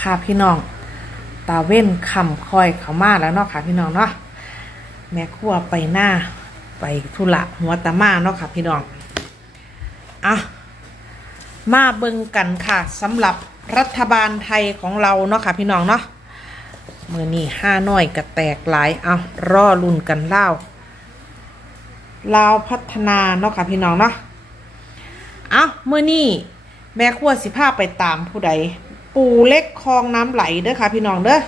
ค่ะพี่น้อง ตาเว้นคำคอยเขามาแล้วเนาะค่ะพี่น้องเนาะแม่ครัวไปหน้าไปธุระหัวตามาเนาะค่ะพี่น้องอะมาเบิ่งกันค่ะสำหรับรัฐบาลไทยของเราเนาะค่ะพี่น้องเนาะมือนี้ห้าน้อยกระแตกหลายเอารอลุ่นกันเล่าลาวพัฒนาเนาะค่ะพี่น้องเนาะเอามือนี้แม่ครัวสิพาไปตามผู้ใด ปูเล็กคลองน้ำไหลเด้อค่ะ พี่น้องเด้อ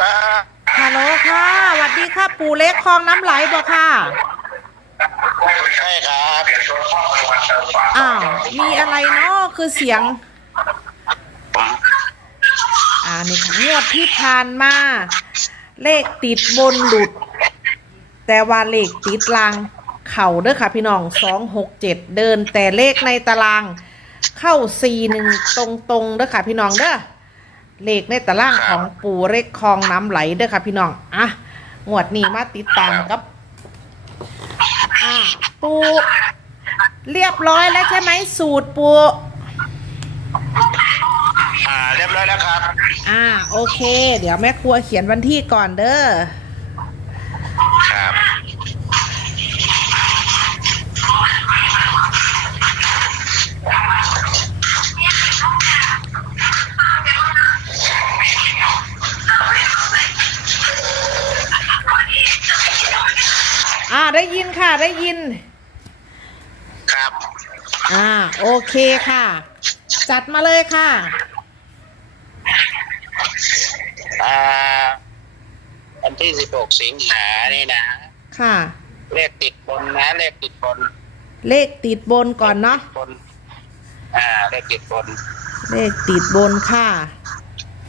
ครับฮัลโหลค่ะสวัสดีค่ะ ปูเล็กคลองน้ำไหลบ่ค่ะ ใช่ครับ อ้าว มีอะไรเนาะคือเสียง ผม อ่านี่ค่ะง วดที่ผ่านมา เลขติดบนหลุด แต่ว่าเลขติดลางเข่าเด้อค่ะพี่น้องสองหกเจ็ดเดินแต่เลขในตารางเข้าสี่หนึ่งตรงตรงๆเด้อค่ะพี่น้องเด้อเลขในตารางของปู่เล็กคลองน้ำไหลเด้อค่ะพี่น้องอะงวดนี้มาติดตามกับอ่าปูเรียบร้อยแล้วใช่ไหมสูตรปู่าเรียบร้อยแล้วครับ อ่า โอเค เดี๋ยวแม่ครัวเขียนวันที่ก่อนเด้อ ครับ อ่า ได้ยินค่ะ ได้ยิน ครับ อ่า โอเคค่ะ จัดมาเลยค่ะอ่า วันที่สิบหกสิงหานี่นะ ค่ะ เลขติดบนนะ เลขติดบน เลขติดบนก่อนเนาะบน อ่า เลขติดบน เลขติดบนค่ะ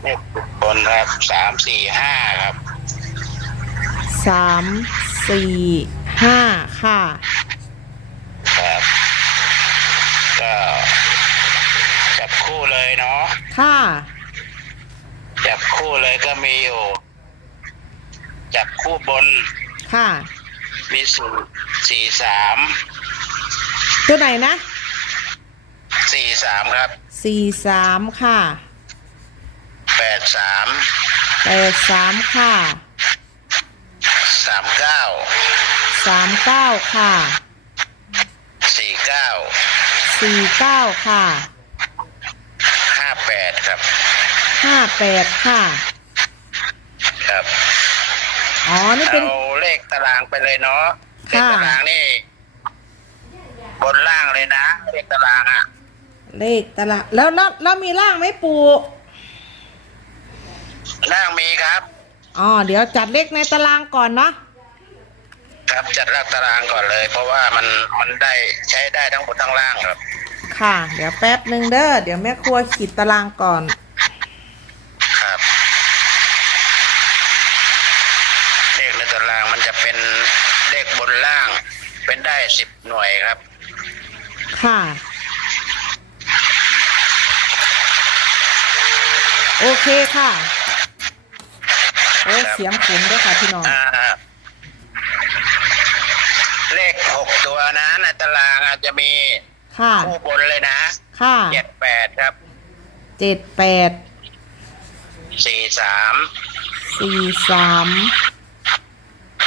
เลขติดบนครับสามสี่ห้าครับสามสี่ห้าค่ะ ครับก็จับคู่เลยเนาะค่ะ จับคู่เลยก็มีอยู่ จับคู่บน ค่ะ มีสี่สี่สามตัวไหนนะสี่สามครับสี่สามค่ะแปดสามแปดสามค่ะสามเก้าสามเก้าค่ะสี่เก้าสี่เก้าค่ะห้าแปดครับ ห้าแปดค่ะ ครับอ๋อ นี่เป็น เอาเลขตารางไปเลยเนาะเลขค่ะ ตารางนี่ บนล่างเลยนะเลขตารางอะเลขตารางแล้วแล้วแล้วมีร่างไหมปูล่างมีครับ อ๋อ เดี๋ยวจัดเลขในตารางก่อนเนาะ ครับจัดเลขตารางก่อนเลย เพราะว่ามันมันได้ใช้ได้ทั้งบนทั้งล่างครับ ค่ะ เดี๋ยวแป๊บหนึ่งเด้อ เดี๋ยวแม่ครัวขีดตารางก่อน ครับ เลขในตารางมันจะเป็นเลขบนล่าง เป็นได้สิบหน่วยครับ ค่ะ โอเคค่ะโอ้เสียงฝนด้วยค่ะพี่น้อง อ่าเลขหกตัวนะในตารางอาจจะมีค่ะ คู่บนเลยนะค่ะเจ็ดแปดครับเจ็ดแปดสี่สามสี่สาม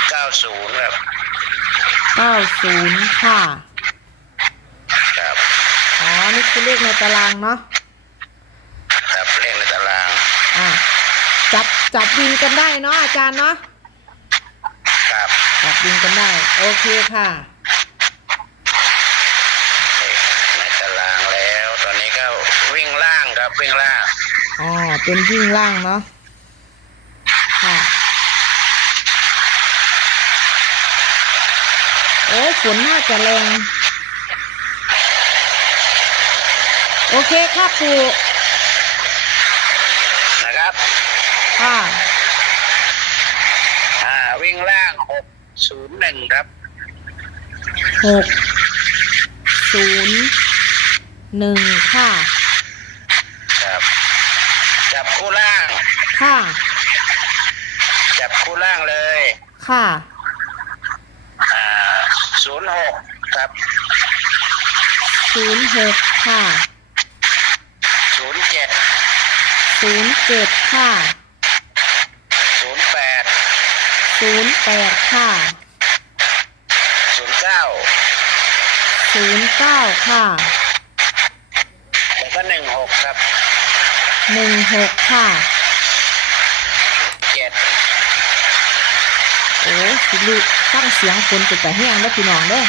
เก้าศูนย์ครับ เก้าศูนย์ค่ะครับอ๋อนี่คือเลขในตารางเนาะครับเลขในตารางอะจับจับวินกันได้เนาะอาจารย์เนาะครับจับวินกันได้ โอเคค่ะเลขในตารางแล้ว ตอนนี้ก็วิ่งล่างครับวิ่งล่างอ๋อเป็นวิ่งล่างเนาะค่ะ โอ้ย ฝนน่าจะแรง โอเคค่ะปูนะครับ ค่ะ อ่า วิ่งล่างหกศูนย์หนึ่งครับ หก ศูนย์หนึ่งค่ะ ครับ จับคู่ล่าง ค่ะ จับคู่ล่างเลย ค่ะอ่า ศูนย์หกครับศูนย์หกค่ะศูนย์เจ็ดศูนย์เจ็ดค่ะศูนย์แปดศูนย์แปดค่ะศูนย์เก้าศูนย์เก้าค่ะแล้วก็หนึ่งหกครับหนึ่งหกค่ะ เจ็ด โอ้ สิลูกตั้งเสียงคนเป็นแต่แห้งแล้วพี่น้องเด้อ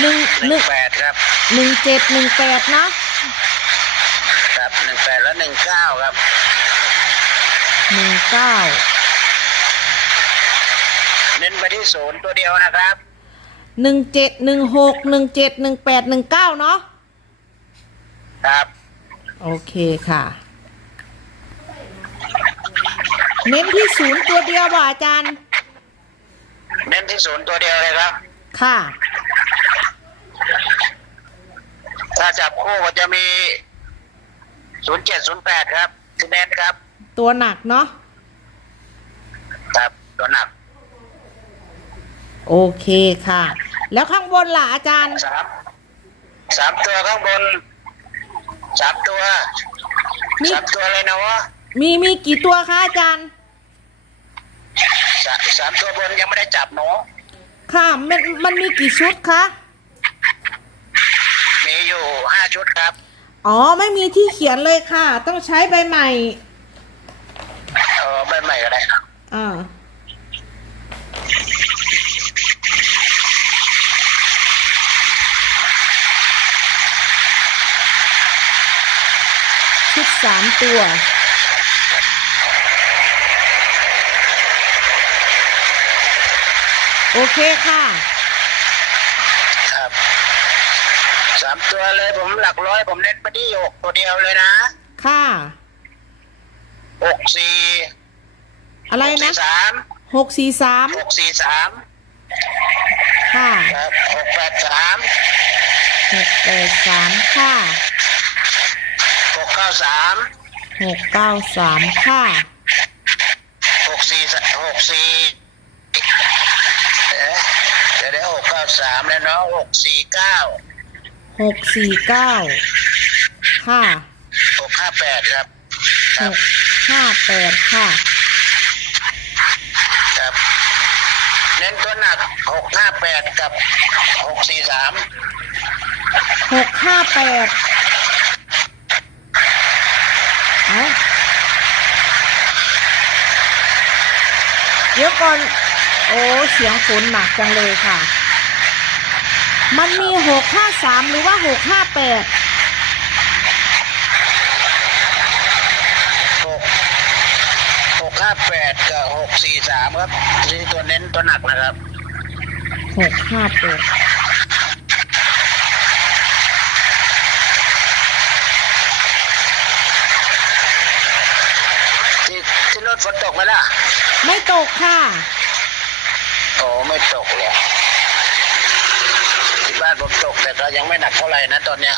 หนึ่งหหนึ่นึ่งงแปดครับ หนึ่งเจ็ดหนึ่งแปดนะครับหนึ่งแปดแล้วหนึ่งเก้าครับ หนึ่งเก้าเน้นไปที่ศูนย์ตัวเดียวนะครับ หนึ่งเจ็ดหนึ่งหกหนึ่งเจ็ดหนึ่งแปดหนึ่งเก้าเนาะครับ โอเคค่ะ เน้นที่ศูนย์ตัวเดียวบ่อาจารย์ เน้นที่ศูนย์ตัวเดียวเลยครับ ค่ะ ถ้าจับคู่ก็จะมีศูนย์เจ็ดศูนย์แปดครับที่เน้นครับตัวหนักเนาะ ครับตัวหนักโอเคค่ะ แล้วข้างบนล่ะอาจารย์ สามสามตัวข้างบนสามตัวมีสามตัวเลยนะวะ มีมีกี่ตัวคะอาจารย์ สามสามตัวบนยังไม่ได้จับหนูค่ะมันมันมีกี่ชุดคะมีอยู่ห้าชุดครับ อ๋อไม่มีที่เขียนเลยค่ะ ต้องใช้ใบใหม่เออใบใหม่ก็ได้ครับอ่าชุดสามตัว โอเคค่ะครับสามตัวเลยผมหลักร้อยผมเน้นไปที่หกตัวเดียวเลยนะ ค่ะหกสี่อะไรหกนะสี่สามหกสี่สามหกสี่สามค่ะครับหกแปดสามหกแปดสามค่ะหกเก้าสามหกเก้าสามค่ะหกสี่หกสี่เอ๊ะเดี๋ยวได้หกเก้า สามแล้วเนาะหกสี่เก้าหกสี่เก้าค่ะหกห้าแปดครับคหรับกห้าแปดค่ะ ครับเน้นตัวหนักหกห้าแปดกับหกสี่สามหกห้าแปดเอาเดี๋ยวก่อน โอ้ เสียงฝนหนักจังเลยค่ะ มันมีหกห้าสามหรือว่าหกห้าแปดหกหกห้าแปดกับหกสี่สามครับนี่ตัวเน้นตัวหนักนะครับหกห้าแปดที่ที่รถฝนตกไหมล่ะ ไม่ตกค่ะ โอ้ไม่ตกเลยที่บ้านผมตกแต่ ก็ยังไม่หนักเท่าไหร่นะตอนเนี้ย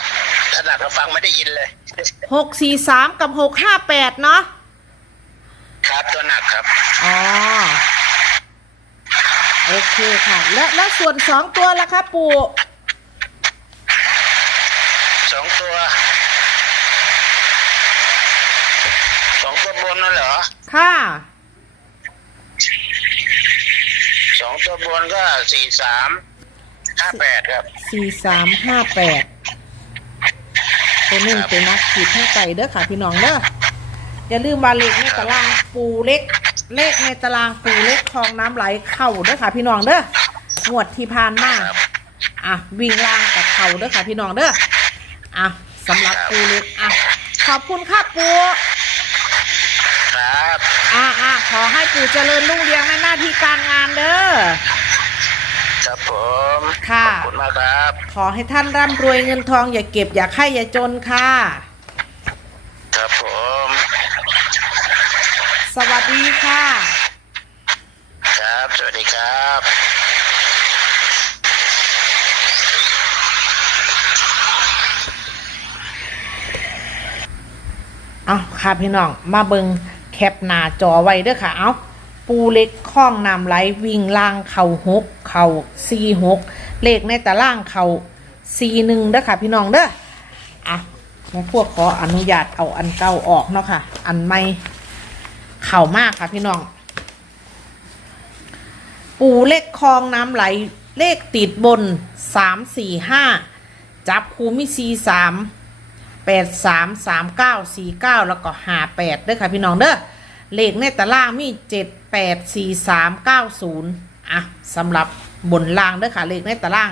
ถ้าหนักเราฟังไม่ได้ยินเลย หกสี่สามกับหกห้าแปดเนาะครับตัวหนักครับ อ๋อ โอเคค่ะ และและส่วนสองตัวล่ะคะปู่สองตัวสองตัวบนนั่นเหรอค่ะ สองตัวบนก็สี่สาม ห้าแปดครับ สี่สามห้าแปดตัวนึ่งเป็นนักขีดให้ไก่เด้อค่ะพี่น้องเด้ออย่าลืมว่าเลขในตารางปูเล็ก เลขในตารางปูเล็กคลองน้ำไหลเข่าเด้อค่ะพี่น้องเด้องวดที่ผ่านมาครับอะวิ่งล่างกับเข่าเด้อค่ะพี่น้องเด้ออะสำหรับปูเล็กอะขอบคุณค่ะปูครับอะอะขอให้ปู่เจริญรุ่งเรืองในหน้าที่การงานเด้อ ครับผมค่ะขอบคุณมากครับ ขอให้ท่านร่ำรวยเงินทองอย่าเก็บอย่าไข่อย่าจนค่ะ ครับผม สวัสดีค่ะ ครับ สวัสดีครับเอาค่ะพี่น้องมาเบิงแคปหน้าจอไว้เด้อค่ะ เอา ปูเล็กข้องนำไหลวิ่งล่างเข่าหกเข่าซีหกเลขในตารางเข่าซีหนึ่งเด้อค่ะ พี่น้องเด้ออะแม่พวกขออนุญาตเอาอันเก่าออกเนาะค่ะ อันไม่เข่ามากค่ะพี่น้อง ปูเลขคลองน้ำไหลเลขติดบนสามสี่ห้าจับคูมิซีสามแปดสามสามเก้าสี่เก้าแล้วก็หาแปดเด้อค่ะพี่น้องเด้อ เลขในตารางมีเจ็ดแปดสี่สามเก้าศูนย์อะสำหรับบนล่างเด้อค่ะเลขในตาราง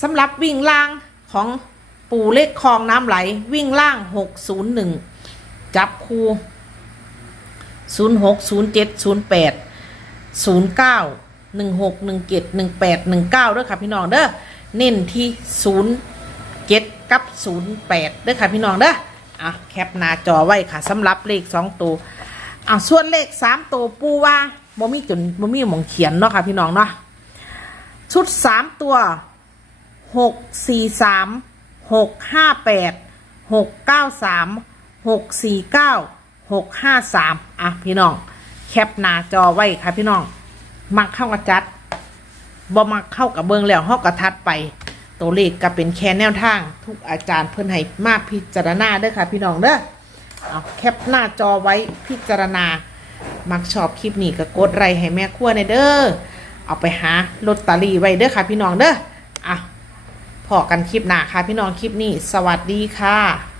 สำหรับวิ่งล่างของปูเลขคลองน้ำไหลวิ่งล่างหกศูนย์หนึ่งจับคูศูนย์หกศูนย์เจ็ดศูนย์แปดศูนย์เก้าหนึ่งหกหนึ่งเจ็ดหนึ่งแปดหนึ่งเก้าด้วยค่ะพี่น้องเด้อเน้นที่ศูนย์เจ็ดกับศูนย์แปดด้วยค่ะพี่น้องเด้ออะแคปหน้าจอไว้ค่ะสำหรับเลขสองตัว เอะส่วนเลขสามตัวปูว่าบ่มีจนบ่มีหมองเขียนเนาะค่ะพี่น้องเนาะชุดสามตัวหกสี่สามหกห้าแปดหกเก้าสามหกสี่เก้าหกห้าสามอะพี่น้อง แคปหน้าจอไว้ค่ะพี่น้องมักเข้ากับจัดบ่มักเข้ากับเบิงแล้วเฮากระทัดไป ตัวเลขก็เป็นแค่แนวทาง ทุกอาจารย์เพิ่นให้มากพิจารณาเด้อค่ะพี่น้องเด้อ เอาแคปหน้าจอไว้พิจารณา มักชอบคลิปนี้ก็กดไลค์ให้แม่ขั้วในเด้อเอาไปหาลอตเตอรี่ไว้เด้อค่ะพี่น้องเด้ออะพอกันคลิปหน้าค่ะพี่น้องคลิปนี้ สวัสดีค่ะ